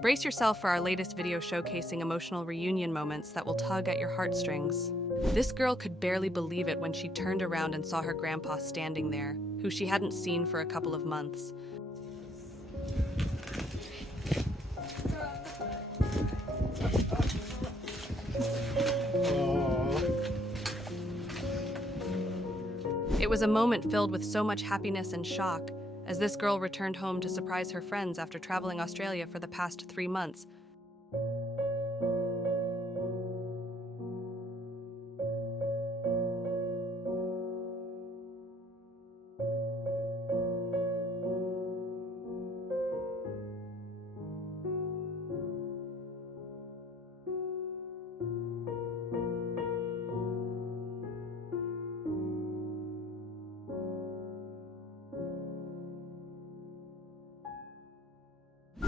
Brace yourself for our latest video showcasing emotional reunion moments that will tug at your heartstrings. This girl could barely believe it when she turned around and saw her grandpa standing there, who she hadn't seen for a couple of months. It was a moment filled with so much happiness and shock, as this girl returned home to surprise her friends after traveling Australia for the past 3 months.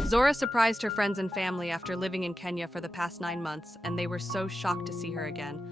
Zora surprised her friends and family after living in Kenya for the past 9 months, and they were so shocked to see her again.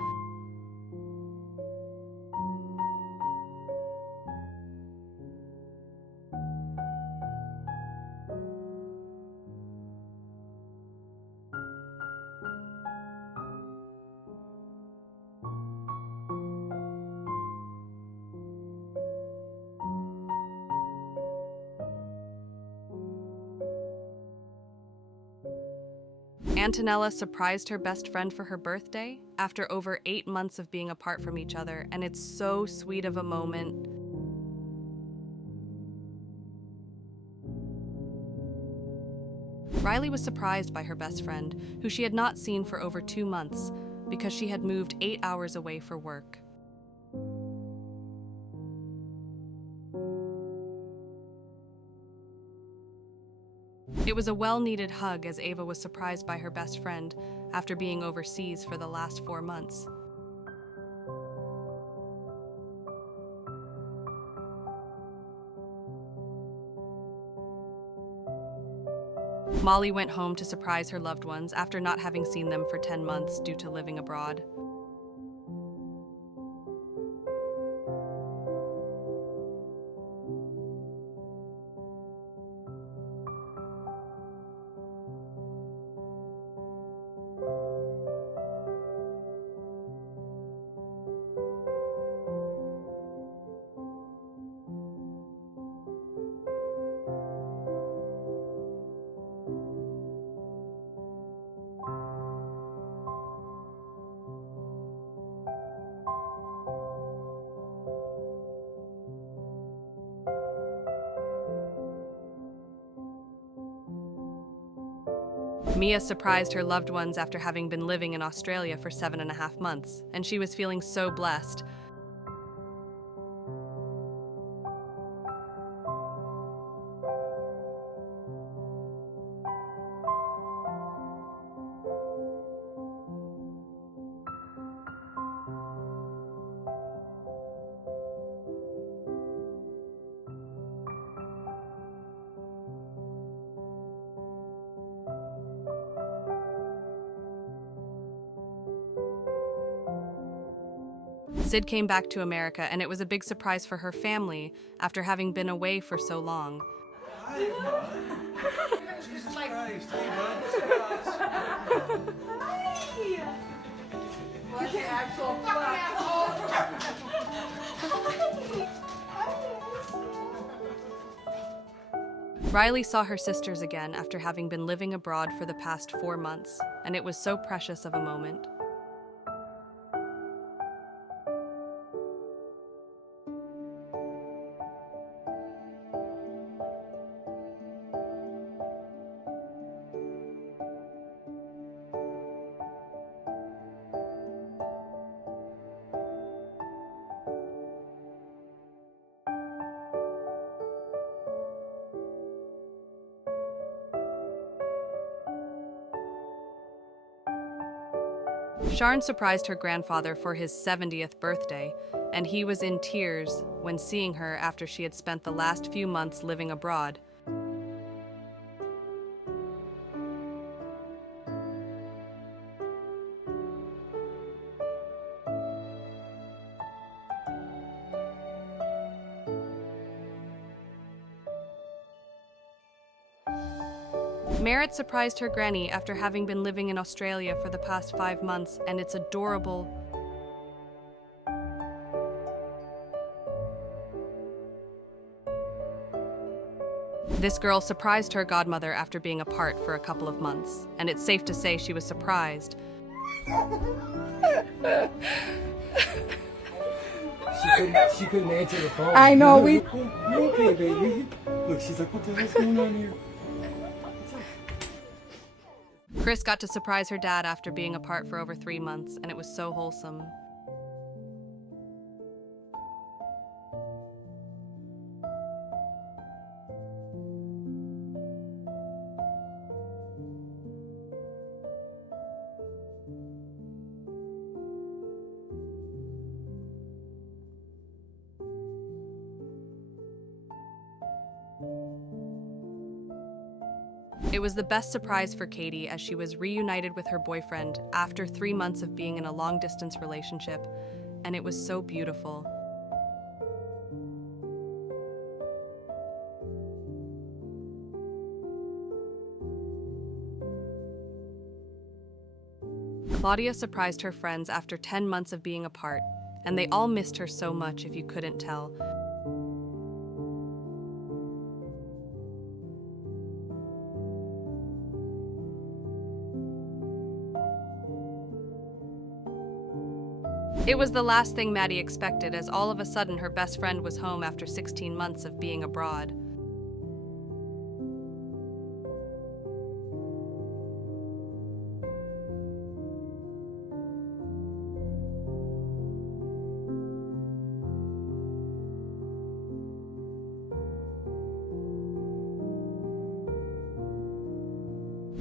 Antonella surprised her best friend for her birthday after over 8 months of being apart from each other, and it's so sweet of a moment. Riley was surprised by her best friend, who she had not seen for over 2 months, because she had moved 8 hours away for work. It was a well-needed hug as Ava was surprised by her best friend after being overseas for the last 4 months. Molly went home to surprise her loved ones after not having seen them for 10 months due to living abroad. Mia surprised her loved ones after having been living in Australia for 7.5 months, and she was feeling so blessed. Sid came back to America, and it was a big surprise for her family after having been away for so long. Jesus Christ, hey bud. What the actual fuck? Riley saw her sisters again after having been living abroad for the past 4 months, and it was so precious of a moment. Sharn surprised her grandfather for his 70th birthday, and he was in tears when seeing her after she had spent the last few months living abroad. Merritt surprised her granny after having been living in Australia for the past 5 months, and it's adorable. This girl surprised her godmother after being apart for a couple of months, and it's safe to say she was surprised. She couldn't answer the phone. I know, You okay, baby? Look, she's like, what the hell's going on here? Chris got to surprise her dad after being apart for over 3 months, and it was so wholesome. It was the best surprise for Katie as she was reunited with her boyfriend after 3 months of being in a long-distance relationship, and it was so beautiful. Claudia surprised her friends after 10 months of being apart, and they all missed her so much if you couldn't tell. It was the last thing Maddie expected, as all of a sudden her best friend was home after 16 months of being abroad.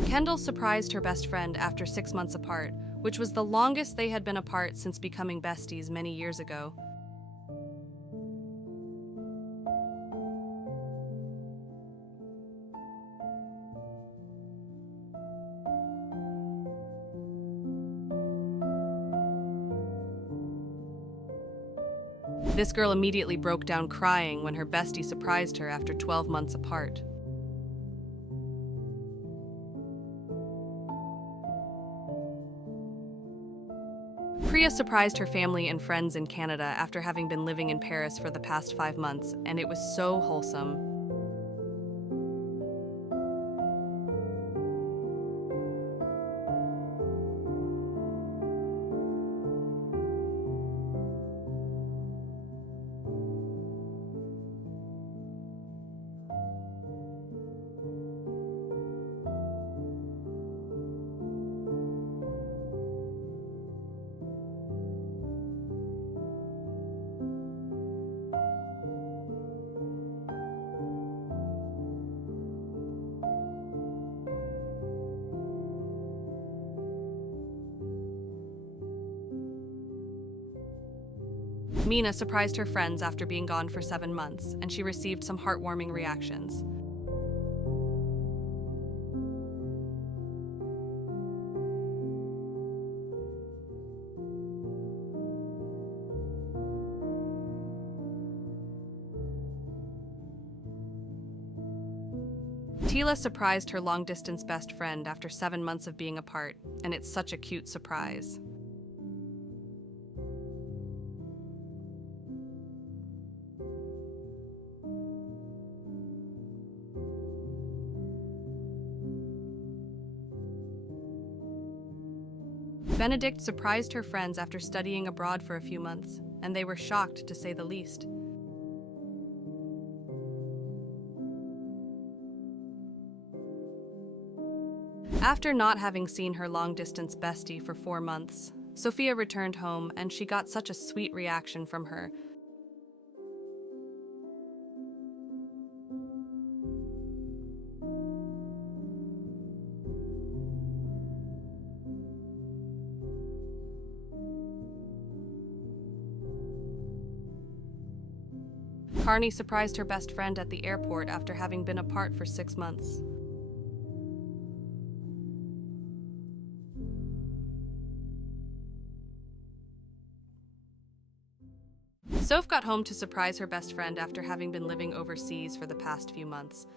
Kendall surprised her best friend after 6 months apart, which was the longest they had been apart since becoming besties many years ago. This girl immediately broke down crying when her bestie surprised her after 12 months apart. Priya surprised her family and friends in Canada after having been living in Paris for the past 5 months, and it was so wholesome. Mina surprised her friends after being gone for 7 months, and she received some heartwarming reactions. Tila surprised her long-distance best friend after 7 months of being apart, and it's such a cute surprise. Benedict surprised her friends after studying abroad for a few months, and they were shocked, to say the least. After not having seen her long-distance bestie for 4 months, Sophia returned home, and she got such a sweet reaction from her. Carney surprised her best friend at the airport after having been apart for 6 months. Soph got home to surprise her best friend after having been living overseas for the past few months.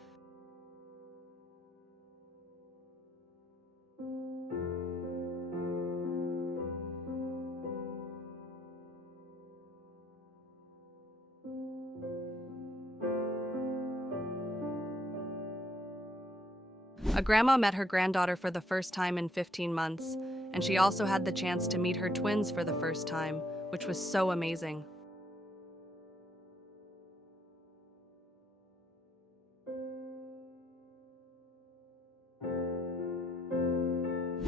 A grandma met her granddaughter for the first time in 15 months, and she also had the chance to meet her twins for the first time, which was so amazing.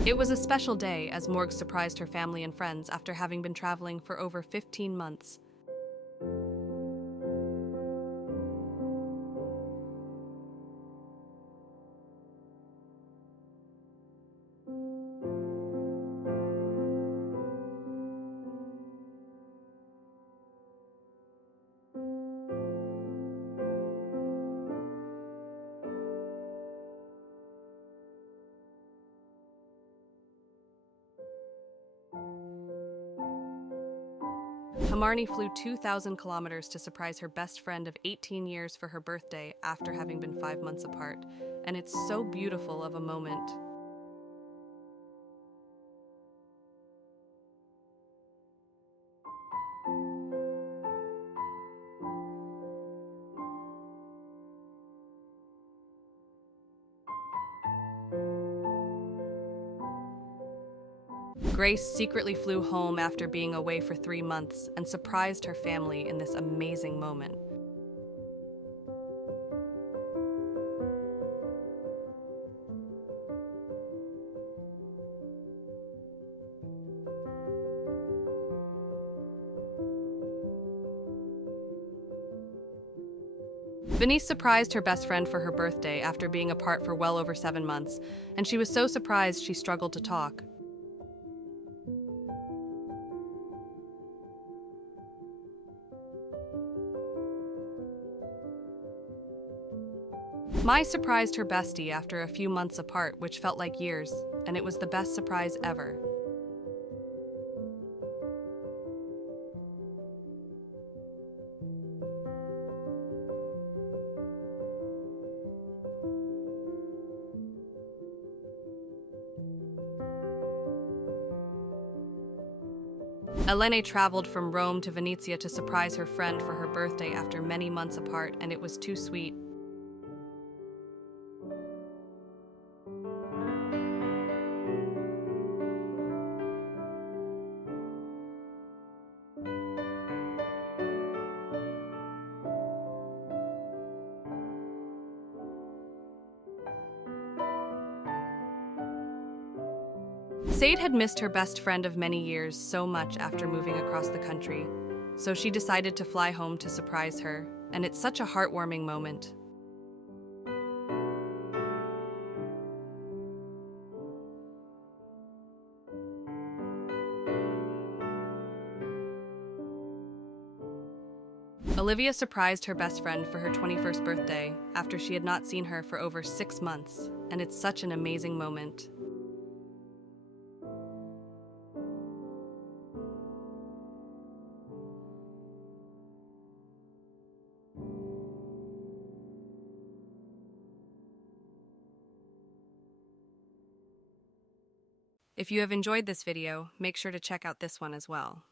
It was a special day as Morg surprised her family and friends after having been traveling for over 15 months. Hamarni flew 2,000 kilometers to surprise her best friend of 18 years for her birthday after having been 5 months apart, and it's so beautiful of a moment. Grace secretly flew home after being away for 3 months and surprised her family in this amazing moment. Venice surprised her best friend for her birthday after being apart for well over 7 months, and she was so surprised she struggled to talk. Mai surprised her bestie after a few months apart, which felt like years, and it was the best surprise ever. Elene traveled from Rome to Venezia to surprise her friend for her birthday after many months apart, and it was too sweet. Sade had missed her best friend of many years so much after moving across the country, so she decided to fly home to surprise her, and it's such a heartwarming moment. Olivia surprised her best friend for her 21st birthday after she had not seen her for over 6 months, and it's such an amazing moment. If you have enjoyed this video, make sure to check out this one as well.